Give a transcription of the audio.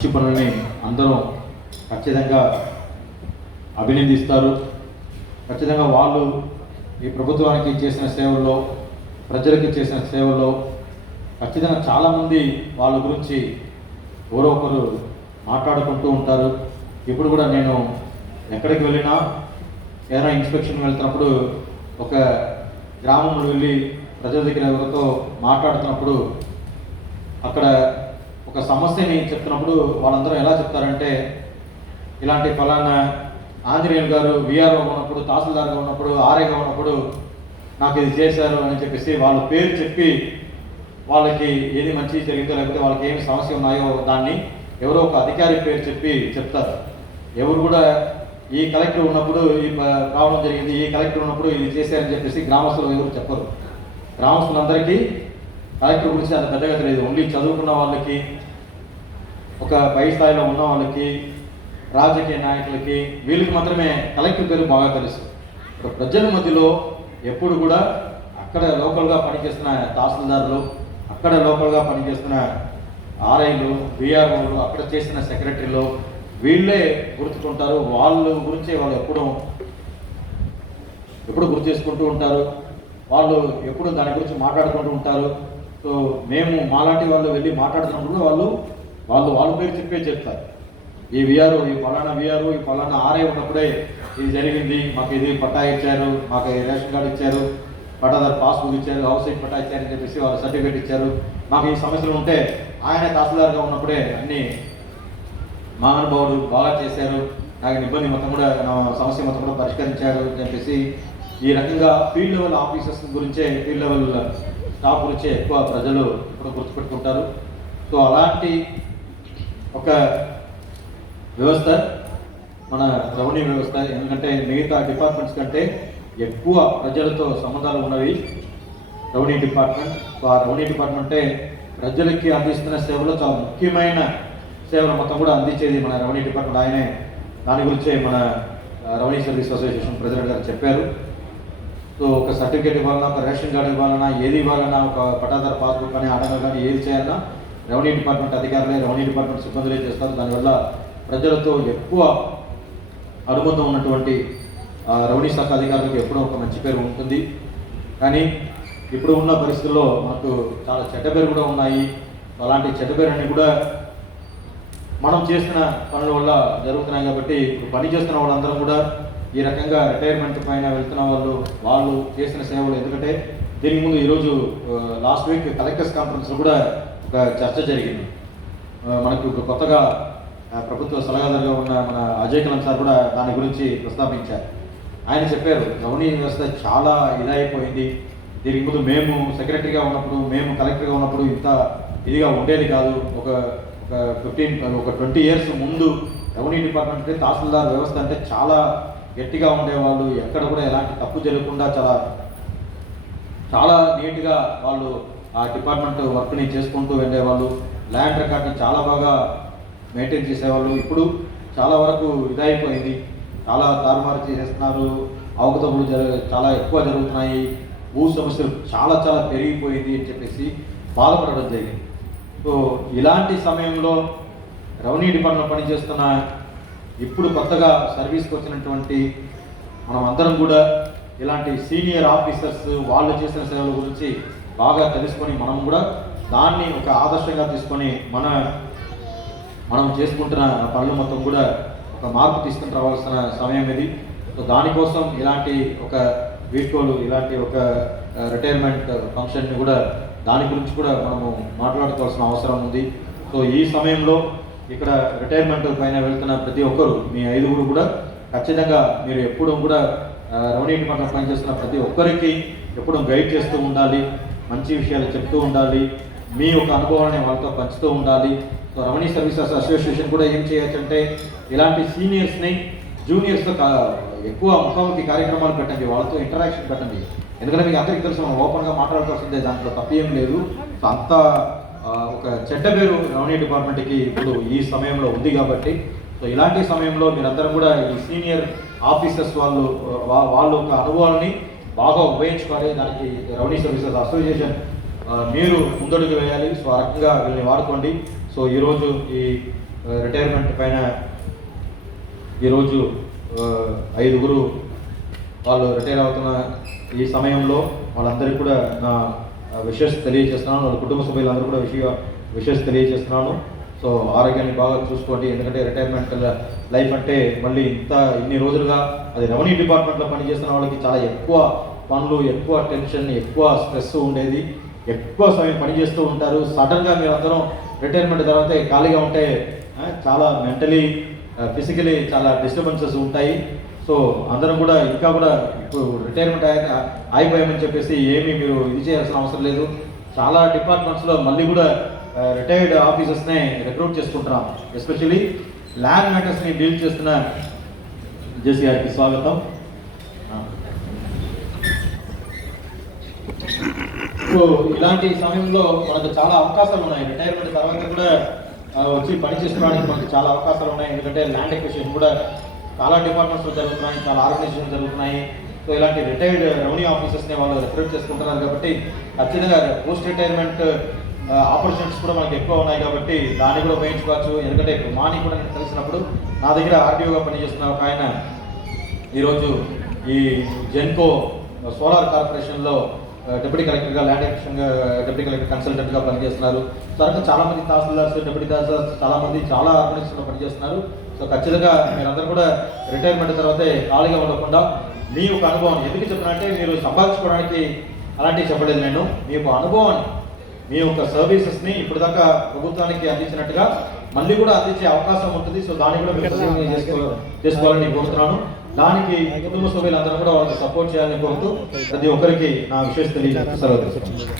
మంచి పనులని అందరూ ఖచ్చితంగా అభినందిస్తారు. ఖచ్చితంగా వాళ్ళు ఈ ప్రభుత్వానికి చేసిన సేవల్లో, ప్రజలకి చేసిన సేవల్లో ఖచ్చితంగా చాలామంది వాళ్ళ గురించి ఎవరో ఒకరు మాట్లాడుకుంటూ ఉంటారు. ఇప్పుడు కూడా నేను ఎక్కడికి వెళ్ళినా ఏదైనా ఇన్స్పెక్షన్ వెళ్తున్నప్పుడు ఒక గ్రామంలో వెళ్ళి ప్రజల దగ్గర ఎవరితో మాట్లాడుతున్నప్పుడు అక్కడ ఒక సమస్యని చెప్తున్నప్పుడు వాళ్ళందరూ ఎలా చెప్తారంటే, ఇలాంటి ఫలానా ఆంజనేయులు గారు విఆర్ఓ ఉన్నప్పుడు, తహసీల్దార్గా ఉన్నప్పుడు, ఆర్ఐగా ఉన్నప్పుడు నాకు ఇది చేశారు అని చెప్పేసి వాళ్ళ పేరు చెప్పి వాళ్ళకి ఏది మంచి జరిగిందో లేకపోతే వాళ్ళకి ఏమి సమస్య ఉన్నాయో దాన్ని ఎవరో ఒక అధికారి పేరు చెప్పి చెప్తారు. ఎవరు కూడా ఈ కలెక్టర్ ఉన్నప్పుడు ఈ ప్రాబ్లం జరిగింది, ఈ కలెక్టర్ ఉన్నప్పుడు ఇది చేశారని చెప్పేసి గ్రామస్తులు ఎవరు చెప్పరు. గ్రామస్తులందరికీ కలెక్టర్ గురించి అంత పెద్దగా తెలియదు. ఓన్లీ చదువుకున్న వాళ్ళకి, ఒక పై స్థాయిలో ఉన్న వాళ్ళకి, రాజకీయ నాయకులకి, వీళ్ళకి మాత్రమే కలెక్టర్ పేరు బాగా తెలుసు. ప్రజల మధ్యలో ఎప్పుడు కూడా అక్కడ లోకల్గా పనిచేస్తున్న తహసీల్దారులు, అక్కడ లోకల్గా పనిచేస్తున్న ఆర్ఐలు, విఆర్ఓలు, అక్కడ చేసిన సెక్రటరీలు వీళ్ళే గుర్తుకుంటారు. వాళ్ళ గురించే వాళ్ళు ఎప్పుడు గుర్తు చేసుకుంటూ ఉంటారు. వాళ్ళు ఎప్పుడు దాని గురించి మాట్లాడుకుంటూ ఉంటారు. సో మేము మాలాంటి వాళ్ళు వెళ్ళి మాట్లాడుతున్నప్పుడు వాళ్ళ పేరు చెప్తారు. ఈ విఆర్ఓ, ఈ ఫలానా విఆర్ఓ, ఈ ఫలానా ఆర్ఐ ఉన్నప్పుడే ఇది జరిగింది, మాకు ఇది పట్టా ఇచ్చారు, మాకు రేషన్ కార్డు ఇచ్చారు, పట్టాదారు పాస్బుక్ ఇచ్చారు, హౌస్ సైట్ పట్టా ఇచ్చారని చెప్పేసి వాళ్ళు సర్టిఫికేట్ ఇచ్చారు, మాకు ఈ సమస్యలు ఉంటే ఆయన తహసీల్దార్గా ఉన్నప్పుడే అన్ని మా అనుభవాలు బాగా చేశారు, నాకు ఇబ్బంది మొత్తం కూడా సమస్య మొత్తం కూడా పరిష్కరించారు అని చెప్పేసి ఈ రకంగా ఫీల్డ్ లెవెల్ ఆఫీసర్స్ గురించే, ఫీల్డ్ లెవెల్ స్టాఫ్ గురించే ఎక్కువ ప్రజలు ఇప్పుడు గుర్తుపెట్టుకుంటారు. సో అలాంటి ఒక వ్యవస్థ మన రెవెన్యూ వ్యవస్థ. ఎందుకంటే మిగతా డిపార్ట్మెంట్స్ కంటే ఎక్కువ ప్రజలతో సంబంధాలు ఉన్నవి రెవెన్యూ డిపార్ట్మెంట్. సో ఆ రెవెన్యూ డిపార్ట్మెంటే ప్రజలకి అందిస్తున్న సేవలో చాలా ముఖ్యమైన సేవలు మొత్తం కూడా అందించేది మన రెవెన్యూ డిపార్ట్మెంట్. ఆయనే దాని గురించే మన రెవెన్యూ సర్వీస్ అసోసియేషన్ ప్రెసిడెంట్ గారు చెప్పారు. సో ఒక సర్టిఫికేట్ ఇవ్వాలన్నా, ఒక రేషన్ కార్డు ఇవ్వాలన్నా, ఏది ఇవ్వాలన్నా, ఒక పట్టాదారు పాస్బుక్ కానీ ఆధార్ కానీ ఏది చేయాలన్నా రెవెన్యూ డిపార్ట్మెంట్ అధికారులే, రెవెన్యూ డిపార్ట్మెంట్ సిబ్బందులే చేస్తారు. దానివల్ల ప్రజలతో ఎక్కువ అనుబంధం ఉన్నటువంటి రెవెన్యూ శాఖ అధికారులకు ఎప్పుడూ ఒక మంచి పేరు ఉంటుంది. కానీ ఇప్పుడు ఉన్న పరిస్థితుల్లో మనకు చాలా చెడ్డ పేరు కూడా ఉన్నాయి. అలాంటి చెడ్డ పేరుని కూడా మనం చేసిన పనుల వల్ల జరుగుతున్నాయి. కాబట్టి ఇప్పుడు పని చేస్తున్న వాళ్ళందరం కూడా ఈ రకంగా రిటైర్మెంట్ పైన వెళ్తున్న వాళ్ళు చేసిన సేవలు. ఎందుకంటే దీనికి ముందు ఈరోజు లాస్ట్ వీక్ కలెక్టర్స్ కాన్ఫరెన్స్లో కూడా ఒక చర్చ జరిగింది. మనకు కొత్తగా ప్రభుత్వ సలహాదారుగా ఉన్న మన అజయ్ కలం సార్ కూడా దాని గురించి ప్రస్తావించారు. ఆయన చెప్పారు, రెవెన్యూ వ్యవస్థ చాలా ఇదైపోయింది. దీనికి ముందు మేము సెక్రటరీగా ఉన్నప్పుడు, మేము కలెక్టర్గా ఉన్నప్పుడు ఇంత ఇదిగా ఉండేది కాదు. ఒక 20 ఇయర్స్ ముందు రెవెన్యూ డిపార్ట్మెంట్ అంటే, తహసీల్దార్ వ్యవస్థ అంటే చాలా గట్టిగా ఉండేవాళ్ళు. ఎక్కడ కూడా ఎలాంటి తప్పు జరగకుండా చాలా నీట్గా వాళ్ళు ఆ డిపార్ట్మెంట్ వర్క్ని చేసుకుంటూ వెళ్ళేవాళ్ళు. ల్యాండ్ రికార్డ్ని చాలా బాగా మెయింటైన్ చేసేవాళ్ళు. ఇప్పుడు చాలా వరకు ఇదైపోయింది, చాలా తారుమారు చేసేస్తున్నారు, అవకతవకలు చాలా ఎక్కువ జరుగుతున్నాయి, భూ సమస్యలు చాలా పెరిగిపోయింది అని చెప్పేసి బాధపడడం జరిగింది. సో ఇలాంటి సమయంలో రెవెన్యూ డిపార్ట్మెంట్ పనిచేస్తున్న ఇప్పుడు కొత్తగా సర్వీస్కి వచ్చినటువంటి మనం అందరం కూడా ఇలాంటి సీనియర్ ఆఫీసర్స్ వాళ్ళు చేసిన సేవల గురించి బాగా తెలుసుకొని మనం కూడా దాన్ని ఒక ఆదర్శంగా తీసుకొని మనం చేసుకుంటున్న పనులు మొత్తం కూడా ఒక మార్పు తీసుకుని రావాల్సిన సమయం ఇది. సో దానికోసం ఇలాంటి ఒక వీడ్కోలు, ఇలాంటి ఒక రిటైర్మెంట్ ఫంక్షన్ని కూడా దాని గురించి కూడా మనము మాట్లాడుకోవాల్సిన అవసరం ఉంది. సో ఈ సమయంలో ఇక్కడ రిటైర్మెంట్ పైన వెళ్తున్న ప్రతి ఒక్కరు, మీ 5గురు కూడా ఖచ్చితంగా మీరు ఎప్పుడు కూడా రెవెన్యూ డిపార్ట్మెంట్ పనిచేస్తున్న ప్రతి ఒక్కరికి ఎప్పుడు గైడ్ చేస్తూ ఉండాలి, మంచి విషయాలు చెప్తూ ఉండాలి, మీ యొక్క అనుభవాన్ని వాళ్ళతో పంచుతూ ఉండాలి. సో రెవెన్యూ సర్వీసెస్ అసోసియేషన్ కూడా ఏం చేయొచ్చంటే, ఇలాంటి సీనియర్స్ని జూనియర్స్తో ఎక్కువ ముఖాముఖి కార్యక్రమాలు పెట్టండి, వాళ్ళతో ఇంటరాక్షన్ పెట్టండి. ఎందుకంటే మీకు అందరికీ తెలుసు, మనం ఓపెన్గా మాట్లాడుకోవాల్సిందే, దాంట్లో తప్పేం లేదు. సో అంత ఒక చెడ్డ పేరు రెవెన్యూ డిపార్ట్మెంట్కి ఇప్పుడు ఈ సమయంలో ఉంది. కాబట్టి సో ఇలాంటి సమయంలో మీరందరూ కూడా ఈ సీనియర్ ఆఫీసర్స్ వాళ్ళు ఒక అనుభవాన్ని బాగా ఉపయోగించుకోవాలి. దానికి రెవెన్యూ సర్వీసెస్ అసోసియేషన్ మీరు ముందడుగు వేయాలి. సో ఆ రకంగా వీళ్ళని వాడుకోండి. సో ఈరోజు ఈ రిటైర్మెంట్ పైన ఈరోజు 5 వాళ్ళు రిటైర్ అవుతున్న ఈ సమయంలో వాళ్ళందరికీ కూడా నా విషెస్ తెలియజేస్తున్నాను. వాళ్ళ కుటుంబ సభ్యులందరూ కూడా విషెస్ తెలియజేస్తున్నాను. సో ఆరోగ్యాన్ని బాగా చూసుకోండి, ఎందుకంటే రిటైర్మెంట్ లైఫ్ అంటే మళ్ళీ ఇన్ని రోజులుగా అది రెవెన్యూ డిపార్ట్మెంట్లో పనిచేస్తున్న వాళ్ళకి చాలా ఎక్కువ పనులు, ఎక్కువ టెన్షన్, ఎక్కువ స్ట్రెస్ ఉండేది, ఎక్కువ సమయం పనిచేస్తూ ఉంటారు. సడన్గా మీరు అందరం రిటైర్మెంట్ తర్వాత ఖాళీగా ఉంటే చాలా మెంటలీ ఫిజికలీ చాలా డిస్టర్బెన్సెస్ ఉంటాయి. సో అందరం కూడా ఇంకా కూడా ఇప్పుడు రిటైర్మెంట్ అయిపోయామని చెప్పేసి ఏమీ మీరు ఇది చేయాల్సిన అవసరం లేదు. చాలా డిపార్ట్మెంట్స్లో మళ్ళీ కూడా రిటైర్డ్ ఆఫీసర్స్నే రిక్రూట్ చేసుకుంటున్నాం. ఎస్పెషల్లీ ల్యాండ్ మ్యాటర్స్ని డీల్ చేస్తున్న జేసీ గారికి స్వాగతం. సో ఇలాంటి సమయంలో మనకు చాలా అవకాశాలు ఉన్నాయి. రిటైర్మెంట్ తర్వాత కూడా వచ్చి పని చేసుకోవడానికి మనకు చాలా అవకాశాలు ఉన్నాయి. ఎందుకంటే ల్యాండ్ ఎక్విజిషన్ కూడా చాలా డిపార్ట్మెంట్స్లో జరుగుతున్నాయి, చాలా ఆర్గనైజేషన్ జరుగుతున్నాయి. సో ఇలాంటి రిటైర్డ్ రెవెన్యూ ఆఫీసర్స్ని వాళ్ళు రిక్రూట్ చేసుకుంటున్నారు కాబట్టి ఖచ్చితంగా పోస్ట్ రిటైర్మెంట్ ఆపర్చునిటీస్ కూడా మనకి ఎక్కువ ఉన్నాయి కాబట్టి దాన్ని కూడా ఉపయోగించుకోవచ్చు. ఎందుకంటే ఇప్పుడు మార్నింగ్ కూడా నేను తెలిసినప్పుడు నా దగ్గర ఆర్డీఓగా పనిచేస్తున్న ఒక ఆయన ఈరోజు ఈ జెన్కో సోలార్ కార్పొరేషన్లో డిప్యూటీ కలెక్టర్గా, ల్యాండ్ ఎక్విజిషన్ డిప్యూటీ కలెక్టర్ కన్సల్టెంట్గా పనిచేస్తున్నారు. తర్వాత చాలామంది తహసీల్దార్స్, డిప్యూటీ తహసీల్దార్స్ చాలామంది చాలా ఆర్గనైజేషన్లో పనిచేస్తున్నారు. సో ఖచ్చితంగా మీరందరూ కూడా రిటైర్మెంట్ తర్వాతే ఖాళీగా ఉండకుండా మీ యొక్క అనుభవాన్ని, ఎందుకు చెప్తున్నానంటే మీరు సంపాదించుకోవడానికి అలాంటివి చెప్పలేదు నేను, మీ యొక్క అనుభవాన్ని, మీ యొక్క సర్వీసెస్ని ఇప్పుడు దాకా ప్రభుత్వానికి అందించినట్టుగా మళ్ళీ కూడా అందించే అవకాశం ఉంటుంది. సో దాన్ని కూడా మీరు సద్వినియోగం చేసుకోవాలని నేను కోరుతున్నాను. దానికి కుటుంబ సభ్యులందరూ కూడా వాళ్ళకి సపోర్ట్ చేయాలని కోరుతూ ప్రతి ఒక్కరికి నా విషయం తెలియజేస్తూ సెలవు తీసుకుంటున్నాను.